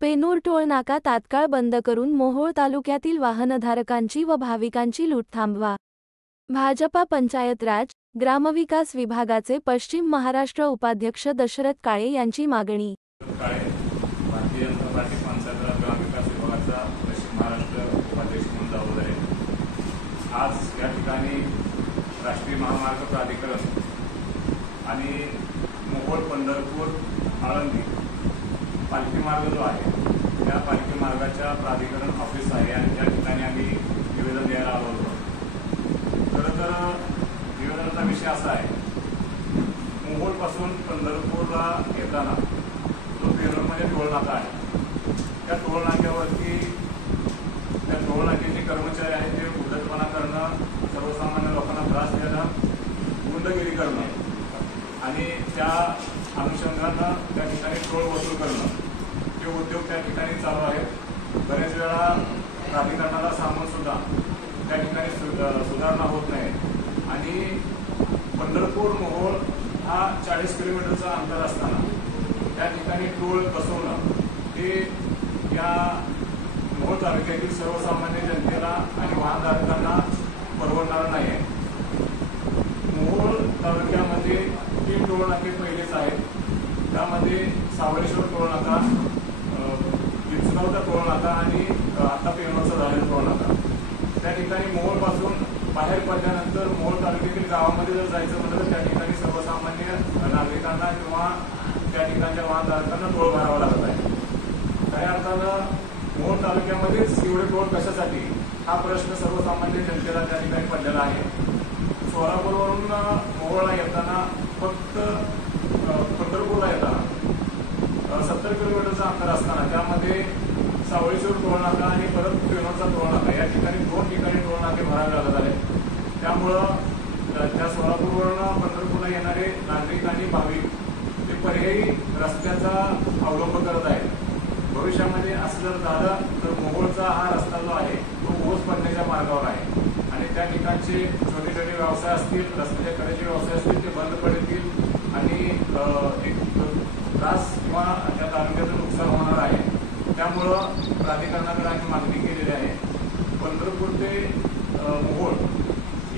पेनूर टोळ नाका तात्काळ बंद करून मोहोळ तालुक्यातील वाहनधारकांची व भाविकांची लूट थांबवा. भाजपा पंचायत राज, ग्रामविकास विभागाचे पश्चिम महाराष्ट्र उपाध्यक्ष दशरथ काळे यांची मागणी. भारतीय जनता पार्टी पंचायत राज ग्रामविकास विभागाचा पश्चिम महाराष्ट्र उपाध्यक्ष म्हणून जबाबदार आहे. आज या ठिकाणी राष्ट्रीय महामार्ग प्राधिकरण आणि मोहोळ पंढरपूर आळंदी पालखी मार्ग जो आहे त्या पालखी मार्गाच्या प्राधिकरण ऑफिस आहे आणि त्या ठिकाणी आम्ही निवेदन द्यायला आलो होतो. खरं तर निवेदनाचा विषय असा आहे, मोहोळपासून पंढरपूरला येताना जो पेनूरमध्ये टोल नाका आहे त्या टोल नाक्यावरती त्या टोल नाक्याचे कर्मचारी आहेत ते उद्धटपणा करणं, सर्वसामान्य लोकांना त्रास देणं, गुंडगिरी करणं आणि त्या अनुषंगानं त्या ठिकाणी टोल वसूल करणं हे उद्योग त्या ठिकाणी चालू आहेत. बरेच वेळा प्राधिकरणाला सांगून सुद्धा त्या ठिकाणी सुधारणा होत नाही आणि पंढरपूर मोहोळ हा 40 किलोमीटरचा अंतर असताना त्या ठिकाणी टोल बसवणं हे या मोहोळ तालुक्यातील सर्वसामान्य जनतेला आणि वाहनधारकांना परवडणारं नाही आहे. मोहोळ तालुक्यामध्ये 3 टोल नाके पहिलेच आहेत. त्यामध्ये सावळेश्वर टोल नाका, चिंचगावचा टोल नाका आणि आता पेनूरचा झालेला टोल नाका. त्या ठिकाणी मोहोळपासून बाहेर पडल्यानंतर मोहोळ तालुक्यातील गावामध्ये जर जायचं म्हटलं तर त्या ठिकाणी सर्वसामान्य नागरिकांना किंवा त्या ठिकाणच्या वाहनधारकांना टोल भरावा लागत आहे. खऱ्या अर्थानं मोहोळ तालुक्यामध्येच एवढे टोल कशासाठी हा प्रश्न सर्वसामान्य जनतेला त्या ठिकाणी पडलेला आहे. सोलापूरवरून मोहोळला येताना फक्त पंढरपूरला येताना 70 किलोमीटरचं अंतर असताना त्यामध्ये सावळेश्वर टोल नाका आणि परत पेनूरचा टोल नाका या ठिकाणी 2 ठिकाणी टोल नाके भरावे लागत आले. त्यामुळं त्या सोलापूरवरून पंढरपूरला येणारे नागरिक आणि भाविक ते पर्यायी रस्त्याचा अवलंब करत आहेत. भविष्यामध्ये असं जर झालं तर मोहोळचा हा रस्ता जो आहे तो ओस पडण्याच्या मार्गावर आहे आणि त्या ठिकाणचे छोटे छोटे व्यवसाय असतील, रस्त्याच्या कडेचे व्यवसाय असतील ते बंद पडतील आणि एक त्रास किंवा त्या तालुक्याचं नुकसान होणार आहे. त्यामुळं प्राधिकरणाकडे आम्ही मागणी केलेली आहे. पंढरपूर ते मोहोळ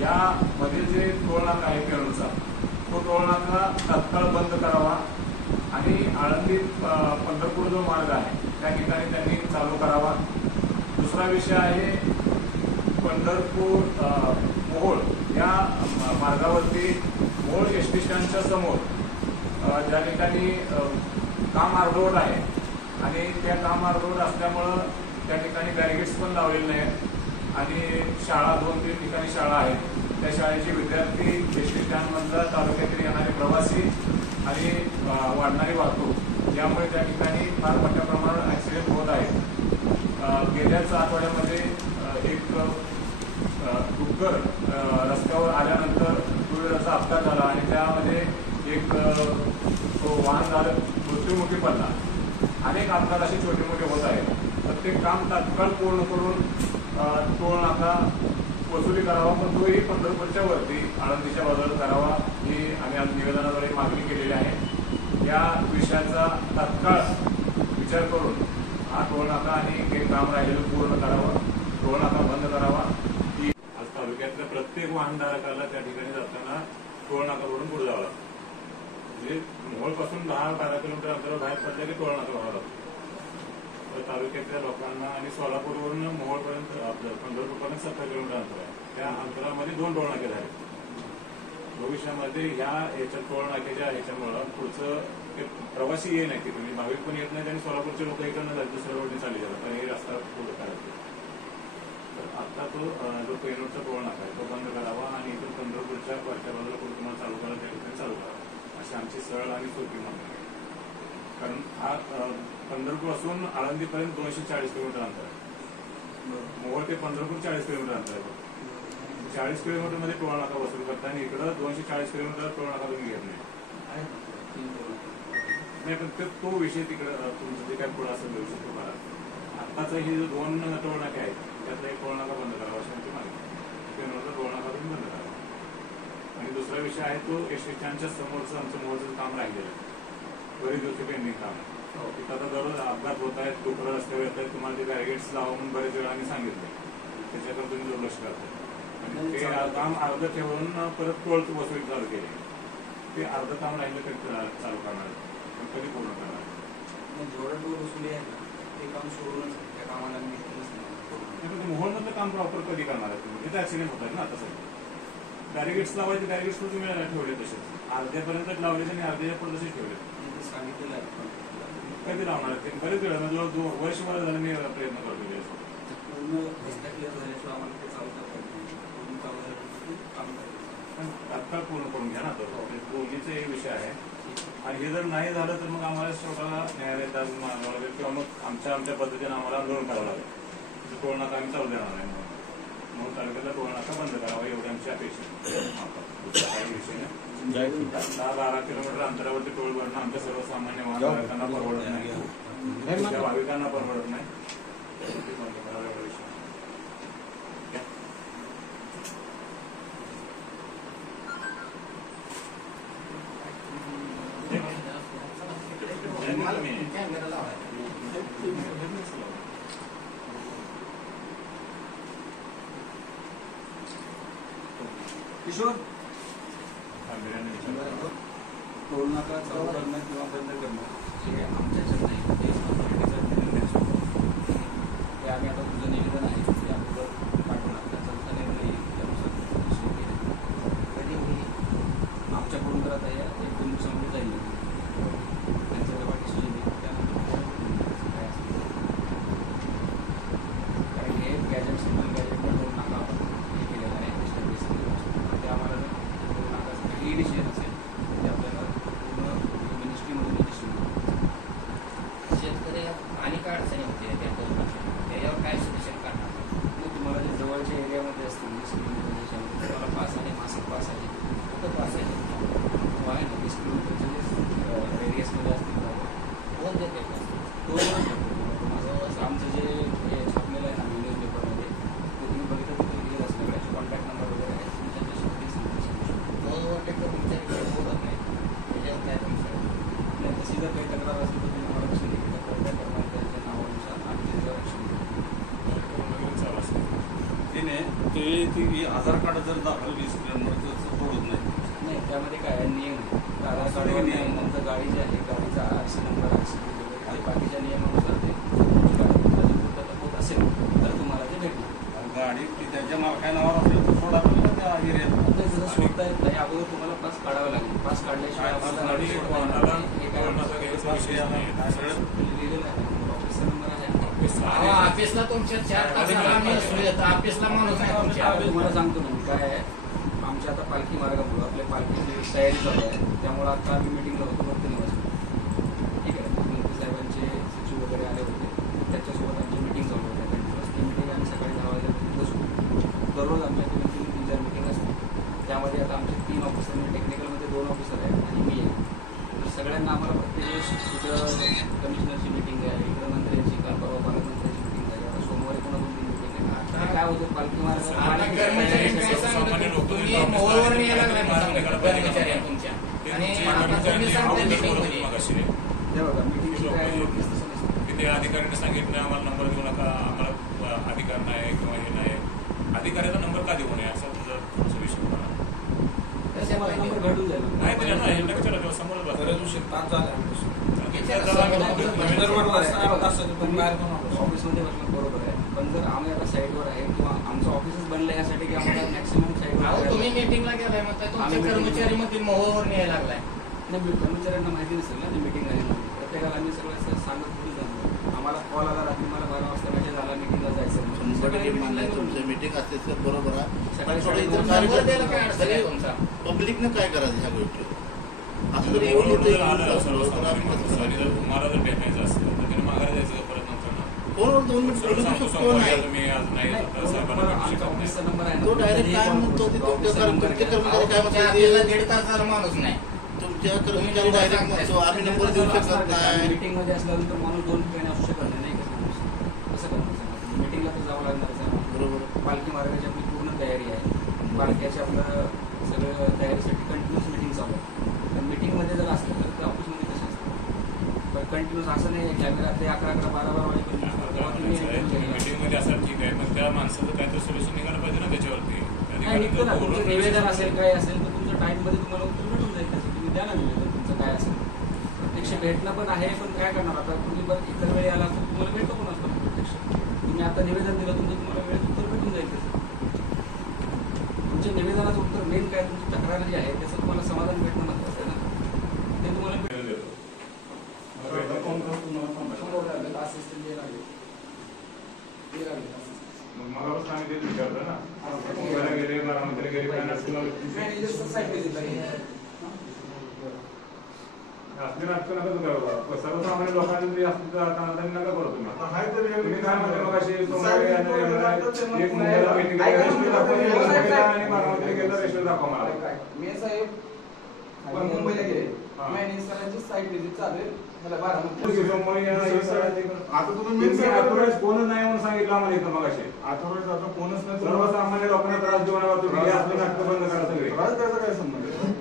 यामधील जे टोल नाका आहे पेनूरचा तो टोल नाका तत्काळ बंद करावा आणि आळंदी पंढरपूर जो मार्ग आहे त्या ठिकाणी त्यांनी चालू करावा. दुसरा विषय आहे, पंढरपूर मोहोळ या मार्गावरती मोहोळ एसटी स्टँडच्या समोर ज्या ठिकाणी काम अर्धवट आहे आणि त्या काम अर्धवट असल्यामुळं त्या ठिकाणी बॅरिगेट्स पण लावलेले नाहीत आणि शाळा 2-3 ठिकाणी शाळा आहेत. त्या शाळेचे विद्यार्थी, एसटी स्टँडमधला तालुक्यातील येणारे प्रवासी आणि वाढणारी वाहतूक यामुळे त्या ठिकाणी फार मोठ्या प्रमाणात ॲक्सिडेंट होत आहेत. गेल्याच आठवड्यामध्ये एक डुक्कर रस्त्यावर आल्यानंतर 2 व्हीलरचा अपघात झाला आणि त्यामध्ये एक वाहनधारक मृत्युमुखी पडला. अनेक अपघात असे छोटे मोठे होत आहेत. तर ते काम तात्काळ पूर्ण करून टोल नाका वसुली करावा, पण तोही पंढरपूरच्या वरती आळंदीच्या बाजूला करावा ही आम्ही आज निवेदनाद्वारे मागणी केलेली आहे. या विषयाचा तात्काळ विचार करून हा टोल नाका आणि हे काम राहिलेलं पूर्ण करावं, टोल नाका बंद करावा. ही आज तालुक्यातल्या प्रत्येक वाहनधारकाला त्या ठिकाणी जाताना टोल नाकावरून पुढे जावं लागतं. म्हणजे मोहोळपासून 10-12 किलोमीटर अंतरावर बाहेर पडलं की टोल नाका भरावा लागतो. तर तालुक्यातल्या लोकांना आणि सोलापूरवरून मोहोळपर्यंत आपलं पंढरपूरपर्यंत 70 किलोमीटर अंतर आहे. त्या अंतरामध्ये 2 टोल नाके झाले. भविष्यामध्ये ह्याच्या टोल नाक्याच्या ह्याच्यामुळं पुढचं प्रवासी येत नाही की तुम्ही भाविक पण येत नाहीत आणि सोलापूरचे लोक इकडनं जायचं दुसऱ्या रोडने चालले जातात पण हे रस्ता पुढे करायचा. तर आता तो जो पेनूरचा टोल नाका आहे तो बंद करावा आणि इथून पंढरपूरच्या वरच्या बाजूला पुढे तुम्हाला चालू करा त्या ठिकाणी चालू करावा अशी आमची सरळ आणि सोपी मागणी आहे. कारण हा पंढरपूर असून आळंदीपर्यंत 240 किलोमीटर अंतर आहे. मोहोळ ते पंढरपूर 40 किलोमीटर अंतर आहे. 40 किलोमीटरमध्ये टोल नाका वसूल करता आणि इकडं 240 किलोमीटर टोल नाका तुम्ही घेत नाही. पण तो विषय तिकडं तुमचं जे काय पुढं असेल विषय तो करा. आत्ताचं हे जो 2 टोल नाके आहेत त्यातला एक टोल नाका बंद करावा अशी आमची मागणी. पेनूरचा टोल नाका तुम्ही बंद करावा. आणि दुसरा विषय आहे तो एसटी स्टँडच्या समोरचं आमचं मोहोळचं काम राहिलेलं आहे. बरेच दिवशी पेंडिंग काम आहे. तिथं आता दररोज अपघात होत आहेत, डुकरं रस्त्यावर येत आहेत, तुम्हाला ते बॅरिगेट्स लावा म्हणून बरेच वेळा आम्ही सांगितलं, त्याच्याकडे तुम्ही दुर्लक्ष करताय. आणि ते काम अर्ध ठेवून परत टोल वसुली चालू केली. ते अर्ध काम राहिलं तरी चालू करणार, पण कधी पूर्ण करणार. जेवढं टोल वसुली आहे ना ते काम सोडूनच त्या कामाला मी मोहोळमधलं काम प्रॉपर कधी करणार आहे तुम्ही? तिथे ऍक्सिडेंट होत आहेत ना आता सध्या. बॅरिगेट्स लावायचे, बॅरिगेट्स तुम्ही ठेवले तसेच अर्ध्यापर्यंत लावले आणि अर्ध्याच्या पुढे तसेच ठेवले. सांगितलेलं आहे कधी लावणार आहे ते? बरेच वेळा म्हणजे वर्षभर झालं मी प्रयत्न करतो त्याच्यासाठी. पूर्ण रस्ता क्लिअर झाल्याशिवाय आम्हाला ते चालू करता येत नाही. पूर्ण चालू झाल्यापासून काम करायचं. पण तात्काळ पूर्ण करून घ्या ना. तो दोन्हीचा एक विषय आहे. आणि हे जर नाही झालं तर मग आम्हाला स्वतःला न्यायालयात जाऊन मागावं लागेल किंवा मग आमच्या पद्धतीने आम्हाला आंदोलन करावं लागेल. टोल नाका आम्ही चालू देणार नाही. म्हणून तालुक्यातला टोल नाका बंद करावा एवढी आमची अपेक्षा. काही विषय नाही. 10-12 किलोमीटर अंतरावरती टोल भरणं आमच्या सर्वसामान्य वाहनधारकांना परवडत नाही, त्या भाविकांना परवडत नाही. किशोर टोल नाका चालू करणं किंवा बंद करणं हे आमच्याच्यात नाही, ते ऑथॉरिटीचा निर्णय असतो. ते आम्ही आता तुझं निवेदन आहे ते अगोदर पाठवणार, त्याचा निर्णय त्यानुसार कधी होईल आमच्याकडून. तर आता या 1-2 दिवसामध्ये जाईल त्यांच्या डिसिजन येईल, त्यानंतर काय असेल. कारण हे गॅजेट सिंगल गॅजेटनं टोल नाका हे केलेलं आहे ते आम्हाला टोल नाकाचं काही डिसिजन असेल ते आपल्याला पूर्ण मिनिस्ट्रीमधून डिसिजन. शेतकरी आणि काय अडचणी होते त्याच्यावर काय सोल्युशन करणार? तुम्हाला जे जवळच्या एरियामध्ये असतील 20 किलोमीटरच्या तुम्हाला पास आणि मासिक पास आहे, कुठं पास आहे? आहे ना 20 किलोमीटरचे जे रेडियसमध्ये असतील कोण देते पास? तो आमचं जे हे छापलेलं आहे ना न्यूज पेपरमध्ये ते तुम्ही बघितलं तिथे लिहिलं असलं, त्याचे कॉन्टॅक्ट नंबर वगैरे आहे, तुम्ही त्यांच्याशी कधी सांगू शकता. कर्मचारी बोलत नाही त्याच्यावर काय तुमचं? नाही तशी जर काही तक्रार असेल तर तुम्ही आम्हाला लक्ष द्या, कॉन्टॅक्ट करणार त्यांच्या नावानुसार आम्ही त्याच्यावर ॲक्शन घेऊ. ते आधार कार्ड जर दाखल 20 किलोमीटर सोडत नाही. त्यामध्ये काय नियम आहे, आधार कार्डवर नियम नंतर गाडी जी आहे गाडीचा RC नंबर आणि बाकीच्या नियमानुसार ते गाडी पूर्तता होत असेल तर तुम्हाला ते भेटणार. गाडी त्याच्या मालका नावावर असेल तर सोडा त्या एरियात जसं सोडता येत नाही, अगोदर तुम्हाला पास काढावा लागेल. पास काढल्याशिवाय आम्हाला गाडी सोडता येणार नाही. हे काय लिहिलेलं आहे, ऑफिसचा नंबर आहे. ऑफिसला तुमच्या 4 तास ऑफिसला माणूस नाही तुमच्या. तुम्हाला सांगतो ना मी काय आहे, आमच्या आता पालखी मार्गामुळं आपल्या पालखीची तयारी चालू आहे, त्यामुळे आता आम्ही मिटिंगला होतो फक्त निवास. ठीक आहे, मंत्री साहेबांचे सचिव वगैरे आले होते, त्याच्यासोबत आमची मिटिंग चालू होते. कंटिन्युअस ती मिटिंग आम्ही सकाळी 10 वाजल्यापर्यंत असतो. दररोज आमच्या 3-4 मिटिंग असतात. त्यामध्ये आता आमचे 3 ऑफिसर म्हणजे टेक्निकलमध्ये 2 ऑफिसर आहेत आणि मी आहे. तर सगळ्यांना आम्हाला प्रत्येक वेळेस इकडं कमिशनरची मिटिंग आहे, इकडं मंत्र्यांची, काल परवा पालकमंत्र्यांची मिटिंग आहे, आता सोमवारी पुन्हा 2-3 मिटिंग आहे. काय होतं पालखी मार्ग तुम्ही मोहळवर यायला लागलाय कर्मचारी तुमच्या आणि तुम्ही सांगता मीटिंग होती. बघा मिटिंगची काय तिथे अधिकाऱ्यांनी सांगितलं आम्हाला नंबर देऊ नका, आम्हाला अधिकार नाही किंवा हे नाही. अधिकाऱ्याचा नंबर का देऊ नये असं तुझं थोडंसं विषय होता. नंबर घडून जाईल नाही दिला ना, हे लक्षात ठेवा, समोर ऑफिसमध्ये बसणं बरोबर आहे, पण जर आम्ही आता साईडवर आहे किंवा आमचं ऑफिसच बनलं यासाठी की आम्हाला मॅक्सिमम साईडवर तुम्ही मिटिंगला गेलाय म्हणताय तुमच्या कर्मचारी मध्ये मोहळवर न्यायला लागलाय. नाही, कर्मचाऱ्यांना माहिती नसेल ना ती मिटिंग आली नाही. प्रत्येकाला आम्ही सगळं सांगत होती जाणार. आम्हाला कॉल आला रात्री मला 12 वाजता मेसेज आला मिटिंगला जायचं. मीटिंग असते तर बरोबर आहे. सकाळी पब्लिकनं काय करायचं ह्या गोष्टी असं जर येऊन तुम्हाला जर भेटायचं असेल तर त्याने माघारी जायचं का परत नंतर ना? फोनवर 2 मिनिट बोलू शकतो नाही. तुम्ही आज नाही ऑफिसचा नंबर आहे तो डायरेक्ट काय म्हणतो ते तुमच्या कर्मचारी काय म्हणतात 1.5 तासाला माणूस नाही. तुमच्या कर्मचारी डायरेक्ट म्हणतो आम्ही नंबर देऊ शकत नाही. मीटिंग मध्ये असल्यानंतर माणूस 2 ठिकाणी असू शकत नाही. कसं करणार? मीटिंगला तर जावं लागणारच आहे. बरोबर. पालखी मार्गाची आपली पूर्ण तयारी आहे. पालख्याच्या आपलं सगळं तयारीसाठी कंटिन्युअस मीटिंग चालू आहे. पण मीटिंगमध्ये जर असलं तर ते ऑफिसमध्ये कसं असतं कंटिन्यूस असं नाही कॅमेरा ते 11-11, 12-12 वाजेपर्यंत तेव्हा तुम्ही मीटिंग मध्ये असं ठीक आहे, पण त्या माणसाचं काहीतरी सोल्युशन निघायला पाहिजे ना त्याच्यावरती. नाही निघतं ना, तुमचं निवेदन असेल काय असेल तर तुमच्या टाईममध्ये तुम्हाला उत्तर भेटून जाईल त्याचं. तुम्ही द्या ना निवेदन तुमचं काय असेल. प्रत्यक्ष भेटणं पण आहे, पण काय करणार आता तुम्ही बरं इतर वेळी आला तर तुम्हाला भेटतो पण असतो प्रत्यक्ष. तुम्ही आता निवेदन दिलं तुमचं तुम्हाला वेळेत उत्तर भेटून जाईल त्याचं. तुमच्या निवेदनाचं उत्तर मेन काय तुमची तक्रार जी आहे त्याचं तुम्हाला समाधान भेटणं महत्त्वाचं आहे ना. ते तुम्हाला देतो. मग मला पण सांगितलं विचारलं ना, मुंबईला गेले, बारामतीला गेले, काय नसतील असली नाटकं नका करू बाबा. सर्वसामान्य लोकांनी जरी असली तर त्यांनी नका करू तुम्ही. तुम्ही काय म्हणता मग अशी सोमवारी एक मुंबईला meeting केली, रेशमी दाखवा, आणि बारामतीला गेलं रेशमी दाखवा मला. मी साहेब मुंबईला गेले सरांची साईट व्हिजिट चालू आहे मला बारामती सोमवारी येणार, आता तुम्ही तुम्ही मेन आठवड्यात कोणच नाही म्हणून सांगितलं आम्हाला इथं मगाशी. आठवड्यात आता कोणच नाही. सर्वसामान्य लोकांना त्रास देऊ नका तुम्ही. हे असले नाटकं बंद करा सगळे. त्रास द्यायचा काय संबंध आहे?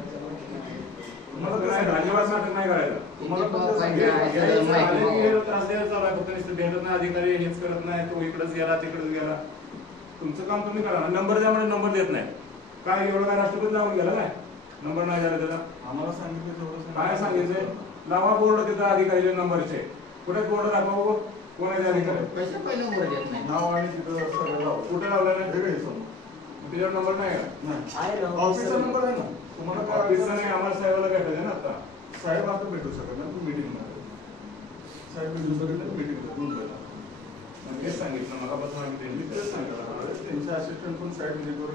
तुम्हाला कसं आहे, राजवास नाटक नाही करायचं. तुम्हाला पण ते त्रास सांगितलं. द्यायला चालू आहे, फक्त नुसतं भेटत नाही अधिकारी, हेच करत नाही, तो इकडेच गेला तिकडेच गेला. तुमचं काम तुम्ही करा. नंबर द्या म्हणजे नंबर देत नाही. काय एवढं काय राष्ट्रपती लावून गेला काय नंबर नाही झाला त्याचा? आम्हाला सांगितलं तेवढं काय सांगितलंय? लावा बोर्ड तिथं अधिकारीचे नंबरचे. कुठे बोर्ड दाखवा बघू, कोण आहे ते अधिकारी? नाव आणि तिथं सगळं लावा. कुठे लावलं नाही? हे काय समज त्याच्यावर नंबर नाही का? ऑफिसचा नंबर आहे ना तुम्हाला काय ऑफिसचा नाही, आम्हाला साहेबाला भेटायचं ना आता. साहेब आता भेटू शकत नाही, तू मीटिंग मध्ये साहेब भेटू शकत नाही, मीटिंग मध्ये तेच सांगितलं मला, बस सांगितलं. त्यांचे असिस्टंट पण साहेब विजिट वर